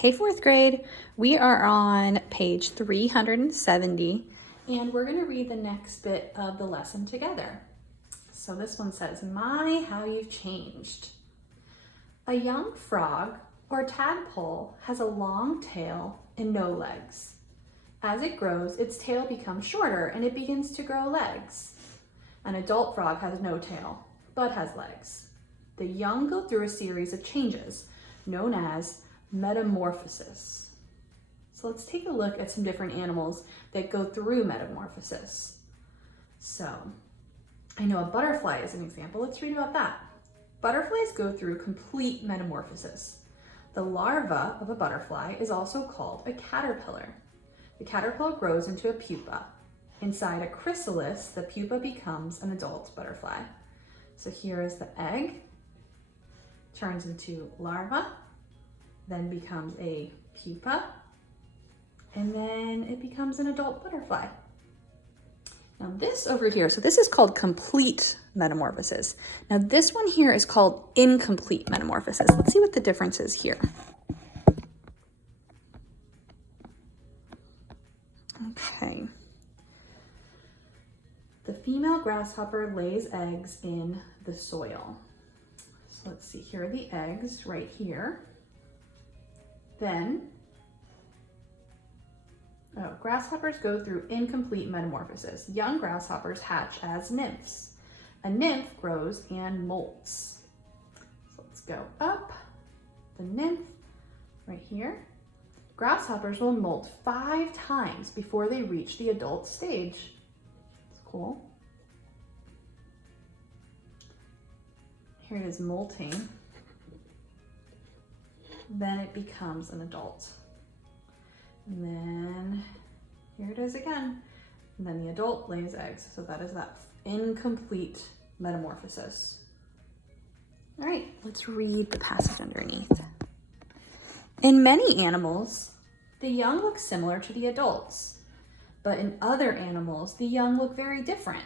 Hey, fourth grade, we are on page 370, and we're going to read the next bit of the lesson together. So this one says, "My, how you've changed." A young frog or tadpole has a long tail and no legs. As it grows, its tail becomes shorter and it begins to grow legs. An adult frog has no tail, but has legs. The young go through a series of changes known as metamorphosis. So let's take a look at some different animals that go through metamorphosis. So I know a butterfly is an example. Let's read about that. Butterflies go through complete metamorphosis. The larva of a butterfly is also called a caterpillar. The caterpillar grows into a pupa. Inside a chrysalis, the pupa becomes an adult butterfly. So here is the egg, turns into larva, then becomes a pupa, and then it becomes an adult butterfly. Now this over here, so this is called complete metamorphosis. Now this one here is called incomplete metamorphosis. Let's see what the difference is here. Okay. The female grasshopper lays eggs in the soil. So let's see, here are the eggs right here. Then, grasshoppers go through incomplete metamorphosis. Young grasshoppers hatch as nymphs. A nymph grows and molts. So let's go up. The nymph right here. Grasshoppers will molt 5 times before they reach the adult stage. It's cool. Here it is molting. Then it becomes an adult. And then here it is again. And then the adult lays eggs. So that is that incomplete metamorphosis. All right, let's read the passage underneath. In many animals, the young look similar to the adults, but in other animals, the young look very different.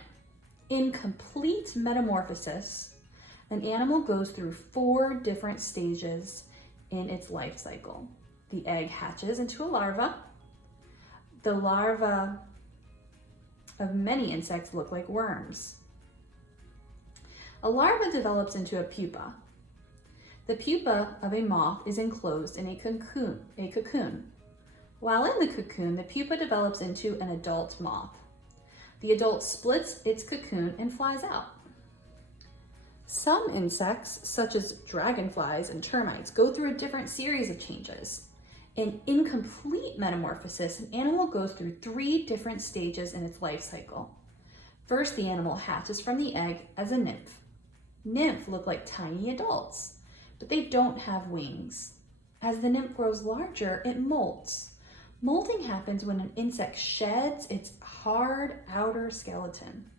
In complete metamorphosis, an animal goes through 4 different stages in its life cycle. The egg hatches into a larva. The larvae of many insects look like worms. A larva develops into a pupa. The pupa of a moth is enclosed in a cocoon. While in the cocoon, the pupa develops into an adult moth. The adult splits its cocoon and flies out. Some insects, such as dragonflies and termites, go through a different series of changes. In incomplete metamorphosis, an animal goes through 3 different stages in its life cycle. First, the animal hatches from the egg as a nymph. Nymphs look like tiny adults, but they don't have wings. As the nymph grows larger, it molts. Molting happens when an insect sheds its hard outer skeleton.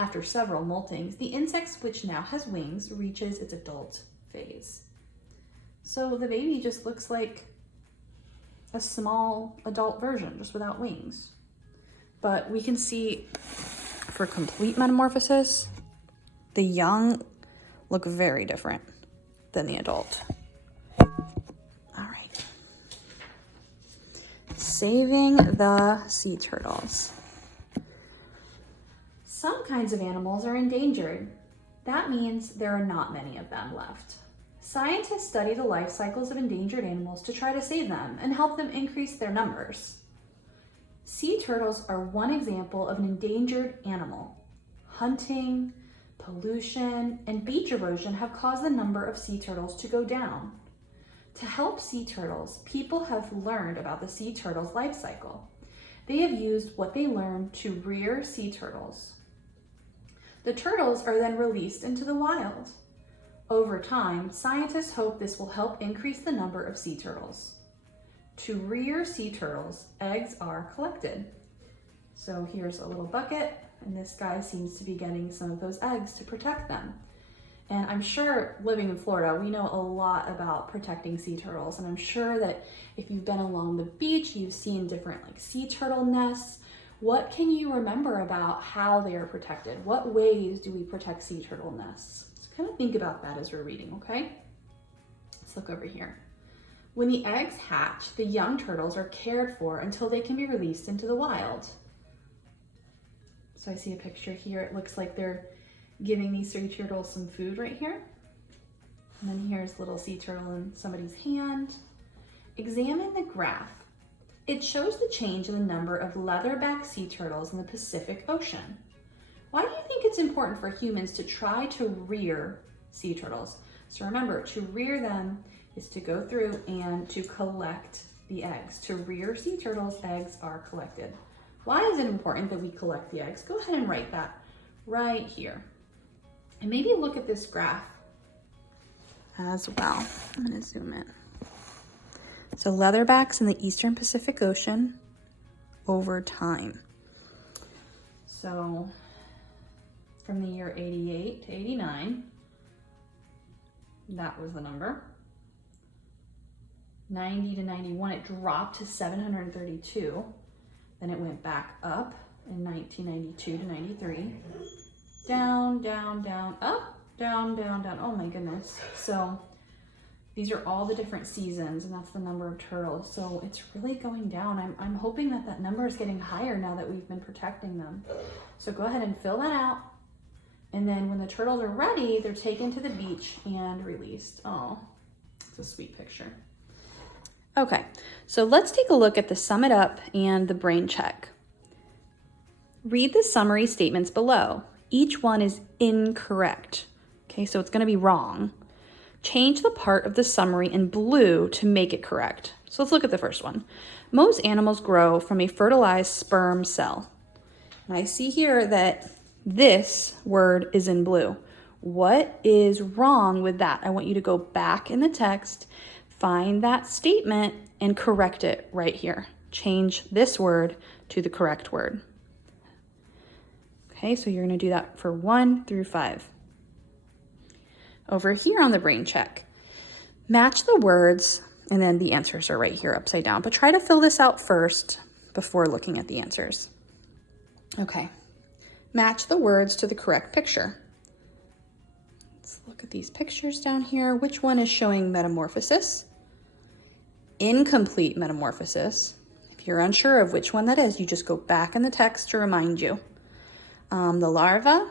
After several moltings, the insect, which now has wings, reaches its adult phase. So the baby just looks like a small adult version, just without wings. But we can see for complete metamorphosis, the young look very different than the adult. All right. Saving the sea turtles. Some kinds of animals are endangered. That means there are not many of them left. Scientists study the life cycles of endangered animals to try to save them and help them increase their numbers. Sea turtles are one example of an endangered animal. Hunting, pollution, and beach erosion have caused the number of sea turtles to go down. To help sea turtles, people have learned about the sea turtle's life cycle. They have used what they learned to rear sea turtles. The turtles are then released into the wild. Over time, scientists hope this will help increase the number of sea turtles. To rear sea turtles, eggs are collected. So here's a little bucket, and this guy seems to be getting some of those eggs to protect them. And I'm sure, living in Florida, we know a lot about protecting sea turtles. And I'm sure that if you've been along the beach, you've seen different sea turtle nests. What can you remember about how they are protected? What ways do we protect sea turtle nests? So kind of think about that as we're reading, okay? Let's look over here. When the eggs hatch, the young turtles are cared for until they can be released into the wild. So I see a picture here. It looks like they're giving these sea turtles some food right here. And then here's little sea turtle in somebody's hand. Examine the graph. It shows the change in the number of leatherback sea turtles in the Pacific Ocean. Why do you think it's important for humans to try to rear sea turtles? So remember, to rear them is to go through and to collect the eggs. To rear sea turtles, eggs are collected. Why is it important that we collect the eggs? Go ahead and write that right here. And maybe look at this graph as well. I'm gonna zoom in. So leatherbacks in the Eastern Pacific Ocean over time. So from the year 88 to 89, that was the number. 90 to 91, it dropped to 732. Then it went back up in 1992 to 93. Down, down, down, up, down, down, down. Oh my goodness. So these are all the different seasons, and that's the number of turtles. So it's really going down. I'm hoping that that number is getting higher now that we've been protecting them. So go ahead and fill that out. And then when the turtles are ready, they're taken to the beach and released. Oh, it's a sweet picture. Okay, so let's take a look at the sum it up and the brain check. Read the summary statements below. Each one is incorrect. Okay, so it's going to be wrong. Change the part of the summary in blue to make it correct. So let's look at the first one. Most animals grow from a fertilized sperm cell. And I see here that this word is in blue. What is wrong with that? I want you to go back in the text, find that statement, and correct it right here. Change this word to the correct word. Okay, so you're going to do that for 1 through 5. Over here on the brain check, match the words, and then the answers are right here upside down. But try to fill this out first before looking at the answers. Okay, match the words to the correct picture. Let's look at these pictures down here. Which one is showing metamorphosis? Incomplete metamorphosis. If you're unsure of which one that is, you just go back in the text to remind you. The larva,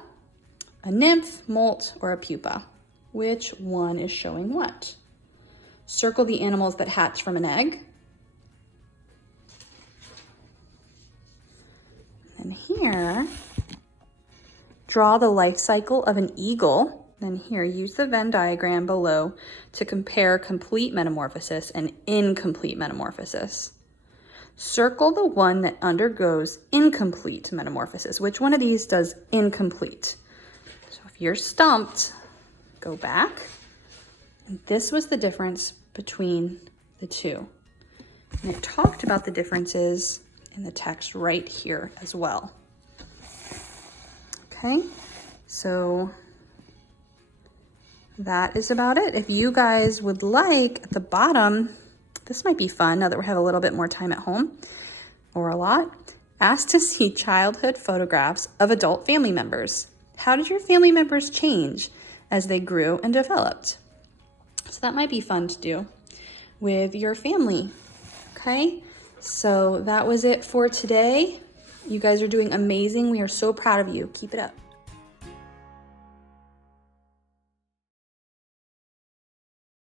a nymph, molt, or a pupa. Which one is showing what? Circle the animals that hatch from an egg. And here, draw the life cycle of an eagle. Then here, use the Venn diagram below to compare complete metamorphosis and incomplete metamorphosis. Circle the one that undergoes incomplete metamorphosis. Which one of these does incomplete? So if you're stumped, go back. And this was the difference between the two. And it talked about the differences in the text right here as well. Okay, so that is about it. If you guys would like, at the bottom, this might be fun now that we have a little bit more time at home, or a lot. Ask to see childhood photographs of adult family members. How did your family members change as they grew and developed? So that might be fun to do with your family. Okay, so that was it for today. You guys are doing amazing. We are so proud of you. Keep it up.